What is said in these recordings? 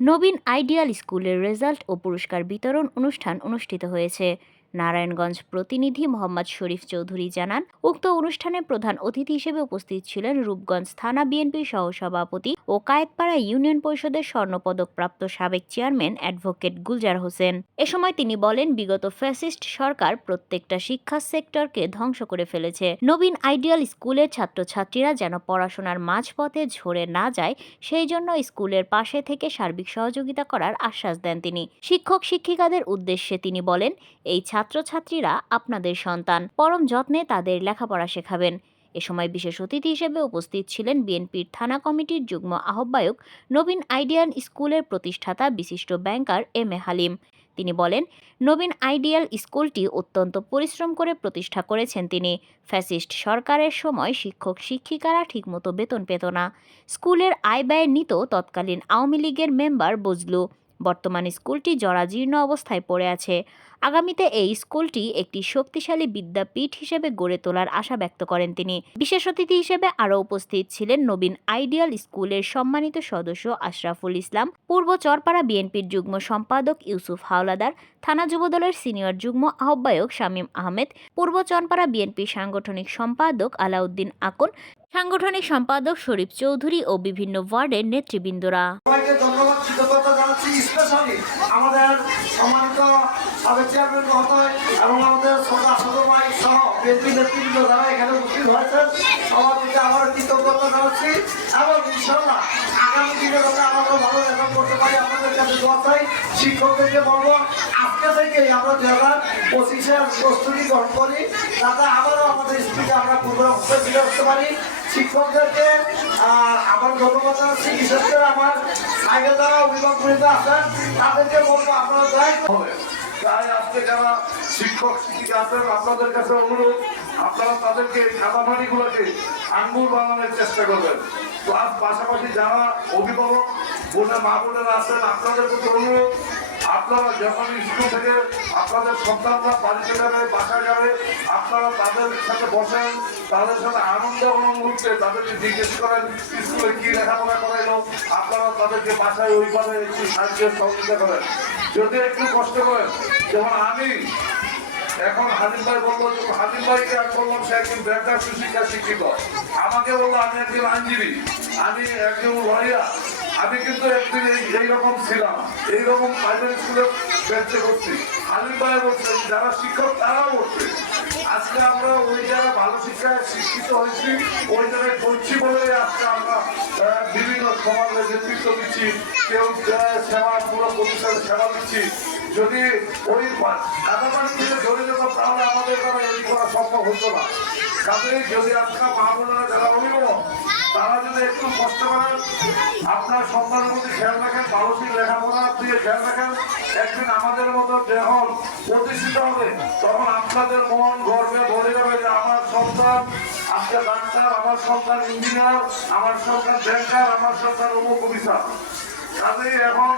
নবীন ideal স্কুলের result ও পুরস্কার বিতরণ অনুষ্ঠান অনুষ্ঠিত হয়েছে। নারায়ণগঞ্জ প্রতিনিধি মোহাম্মদ শরীফ চৌধুরী জানান, উক্ত অনুষ্ঠানে প্রধান অতিথি হিসেবে উপস্থিত ছিলেন রূপগঞ্জ থানা বিএনপির সহসভাপতি ও কায়েতপাড়া ইউনিয়ন পরিষদের স্বর্ণপদকপ্রাপ্ত সাবেক চেয়ারম্যান অ্যাডভোকেট গুলজার হোসেন। এ সময় তিনি বলেন, বিগত ফ্যাসিস্ট সরকার প্রত্যেকটা শিক্ষা সেক্টরকে ধ্বংস করে ফেলেছে। নবীন আইডিয়াল স্কুলের ছাত্রছাত্রীরা যেন পড়াশোনার মাঝপথে ঝরে না যায়, সেই জন্য স্কুলের পাশে থেকে সার্বিক সহযোগিতা করার আশ্বাস দেন তিনি। শিক্ষক শিক্ষিকাদের উদ্দেশ্যে তিনি বলেন, এই ছাত্রছাত্রীরা আপনাদের সন্তান, পরম যত্নে তাদের লেখাপড়া শেখাবেন। এ সময় বিশেষ অতিথি হিসেবে উপস্থিত ছিলেন বিএনপির থানা কমিটির যুগ্ম আহ্বায়ক, নবীন আইডিয়াল স্কুলের প্রতিষ্ঠাতা বিশিষ্ট ব্যাংকার এম এ হালিম। তিনি বলেন, নবীন আইডিয়াল স্কুলটি অত্যন্ত পরিশ্রম করে প্রতিষ্ঠা করেছেন তিনি। ফ্যাসিস্ট সরকারের সময় শিক্ষক শিক্ষিকারা ঠিকমতো বেতন পেত না। স্কুলের আয় ব্যয় নিত তৎকালীন আওয়ামী লীগের মেম্বার বজলু। বর্তমানে স্কুলটি জরাজীর্ণ অবস্থায় পড়ে আছে। আগামীতে এই স্কুলটি একটি শক্তিশালী বিদ্যাপীঠ হিসেবে গড়ে তোলার আশা ব্যক্ত করেন তিনি। বিশেষ অতিথি হিসেবে আরও উপস্থিত ছিলেন নবীন আইডিয়াল স্কুলের সম্মানিত সদস্য আশরাফুল ইসলাম, পূর্ব চরপাড়া বিএনপির যুগ্ম সম্পাদক ইউসুফ হাওলাদার, থানা যুবদলের সিনিয়র যুগ্ম আহ্বায়ক শামীম আহমেদ, পূর্ব চরপাড়া বিএনপির সাংগঠনিক সম্পাদক আলাউদ্দিন আকন, সাংগঠনিক সম্পাদক শরীফ চৌধুরী ও বিভিন্ন ওয়ার্ডের নেতৃবৃন্দরা। ধন্যবাদ, কৃতজ্ঞতা জানাচ্ছি স্পেশালি আমাদের সম্মানিত সাবেক চেয়ারম্যান মহোদয় এবং আমাদের শ্রদ্ধা ছোট ভাই সহ বিএনপি নেতৃবৃন্দ যারা এখানে উপস্থিত হয়েছেন, সবার প্রতি আমার কৃতজ্ঞতা জানাচ্ছি এবং ইনশাআল্লাহ আগামী দিনে যাতে আমরা ভালো রেজাল্ট করতে পারি আপনাদের কাছে দোয়া চাই। শিক্ষকদেরকে বলবো, আজকে থেকেই আমরা 2025-এর প্রস্তুতি গ্রহণ করি, যাতে আবারও আমাদের স্কুলে আমরা পূর্ব অবস্থায় ফিরে আসতে পারি। শিক্ষকদেরকে আমার ধন্যবাদ জানাচ্ছি, বিশেষ করে আমার আগে যারা অভিভাবক আছেন তাদেরকে বলবো আপনারা দায়িত্ব হবে। তাই আজকে যারা শিক্ষক শিক্ষিকা আছেন আপনাদের কাছে অনুরোধ, আপনারা তাদেরকে কাদামানিগুলোকে আঙ্গুর বানানোর চেষ্টা করবেন। প্লাস পাশাপাশি যারা অভিভাবক মা বোনেরা আছেন আপনাদের প্রতি অনুরোধ, আপনারা যখন স্কুল থেকে আপনাদের সন্তানরা বাড়িতে যাবে, বাসায় যাবে, আপনারা তাদের সাথে বসেন, তাদের সাথে আনন্দ মুহূর্তে তাদেরকে জিজ্ঞেস করেন স্কুলে কি লেখাপড়া করাইলো, আপনারা তাদেরকে বাসায় ওইভাবে একটু সাহায্য সহযোগিতা করেন। যদি একটু কষ্ট করেন, যেমন আমি এখন হাজিম ভাই বললো, হাজিম ভাইকে আমি বললাম সে একজন ব্যাংকার সুশিক্ষা শিক্ষিত, আমাকে বললো আমি একজন আইনজীবী, আমি একজন লয়ার। আমি কিন্তু একদিন এইরকম ছিলাম, এইরকম প্রাইভেট স্কুলে বেঁচে করছি। হাজিম ভাই বলছেন যারা শিক্ষক তারাও বলছে আজকে আমরা ওই জায়গায় ভালো শিক্ষায় শিক্ষিত হয়েছি, ওই জায়গায় করছি বলে আজকে আমরা বিভিন্ন সমাজের নেতৃত্ব দিচ্ছি, কেউ সেবা পুরো প্রতিষ্ঠানে সেবা দিচ্ছি। যদি ওই কাদাপানি থেকে ধরে যেত তাহলে আমাদের দ্বারা এই করা সম্ভব হতো না। কাজেই যদি আজকাল মা বোনেরা যারা অভিভাবক তারা যদি একটু কষ্ট করেন, আপনার সন্তানের মধ্যে খেয়াল রাখেন, মানসিক লেখাপড়া দিয়ে খেয়াল রাখেন, একদিন আমাদের মতো যখন প্রতিষ্ঠিত হবে তখন আপনাদের মন গর্বে ভরে যাবে যে আমার সন্তান আজকে ডাক্তার, আমার সন্তান ইঞ্জিনিয়ার, আমার সন্তান ব্যাংকার, আমার সন্তান অমুক অফিসার। কাজেই এখন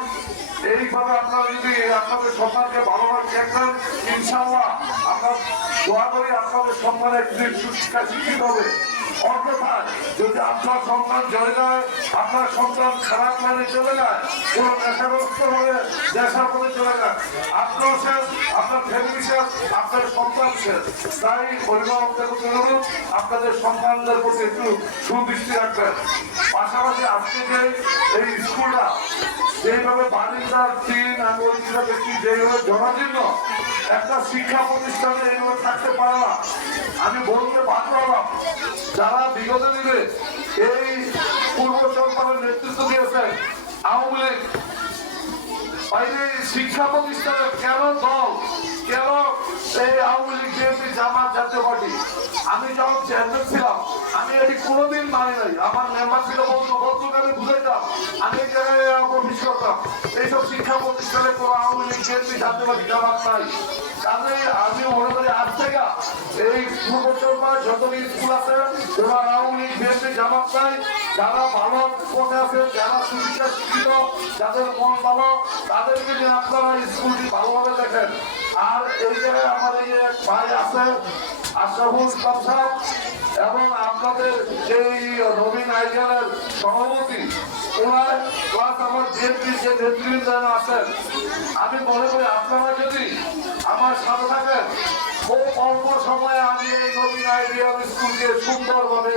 এইভাবে আপনারা যদি আপনাদের সন্তানকে ভালোভাবে দেখবেন, ইনশাআল্লাহ আমরা দোয়া করি আপনাদের সন্তান একদিন সুশিক্ষা শিক্ষিত হবে। অন্যথায় যদি আপনার সন্তান জয় যায়, আপনার সন্তান খারাপ মানে চলে যায়, কোনো নেশাগ্রস্ত হয়ে নেশার পরে চলে যায়, আপনার শেষ, আপনার ফ্যামিলি শেষ, আপনার সন্তান শেষ। তাই অভিভাবকদের প্রতি অনুরোধ, আপনাদের সন্তানদের প্রতি একটু সুদৃষ্টি রাখবেন। পাশাপাশি আজকে যে এই স্কুলটা যেইভাবে বারিন্দার টিন আমি ওই দেখছি যেইভাবে জরাজীর্ণ একটা শিক্ষা প্রতিষ্ঠানে এইভাবে থাকতে পারে না। আমি বলতে বাধ্য হলাম যারা বিগত দিনে এই পূর্ব চরপাড়ার নেতৃত্ব দিয়েছেন আওয়ামী লীগ, বাইরে শিক্ষা প্রতিষ্ঠানে কেন দল, কেন এই আওয়ামী লীগ, বিএনপি, জামাত, জাতীয় পার্টি, আমি যখন চেয়ারম্যান ছিলাম আমি এটি কোনোদিন মানি নাই। আমার মেম্বার ছিল বলতো আমি বুঝাইতাম, আমি এই জায়গায় অফিস করতাম। এইসব শিক্ষা প্রতিষ্ঠানে কোনো আওয়ামী লীগ, বিএনপি, জাতীয় পার্টি, জামাত নাই। কাজে আমি মনে করি আজ থেকে এই পূর্ব চরপাড়ায় যত স্কুল আছে ওরা আওয়ামী লীগ, বিএনপি, জামাত নাই। যারা ভালো পথে আছে, যারা সুশিক্ষা শিক্ষিত, যাদের মন ভালো, তাদেরকে নিয়ে আপনারা স্কুলটি ভালোভাবে দেখেন। আর এই জায়গায় আমার এই এক ভাই আছে আশরাফুল ইসলাম সাহেব এবং আপনাদের সেই নবীন আইডিয়ালের সভাপতি ওনার প্লাস আমার বিএনপির যে নেতৃবৃন্দ আছেন, আমি মনে করি আপনারা যদি আমার সাথে থাকেন, খুব অল্প সময়ে আমি এই নবীন আইডিয়াল স্কুলকে সুন্দরভাবে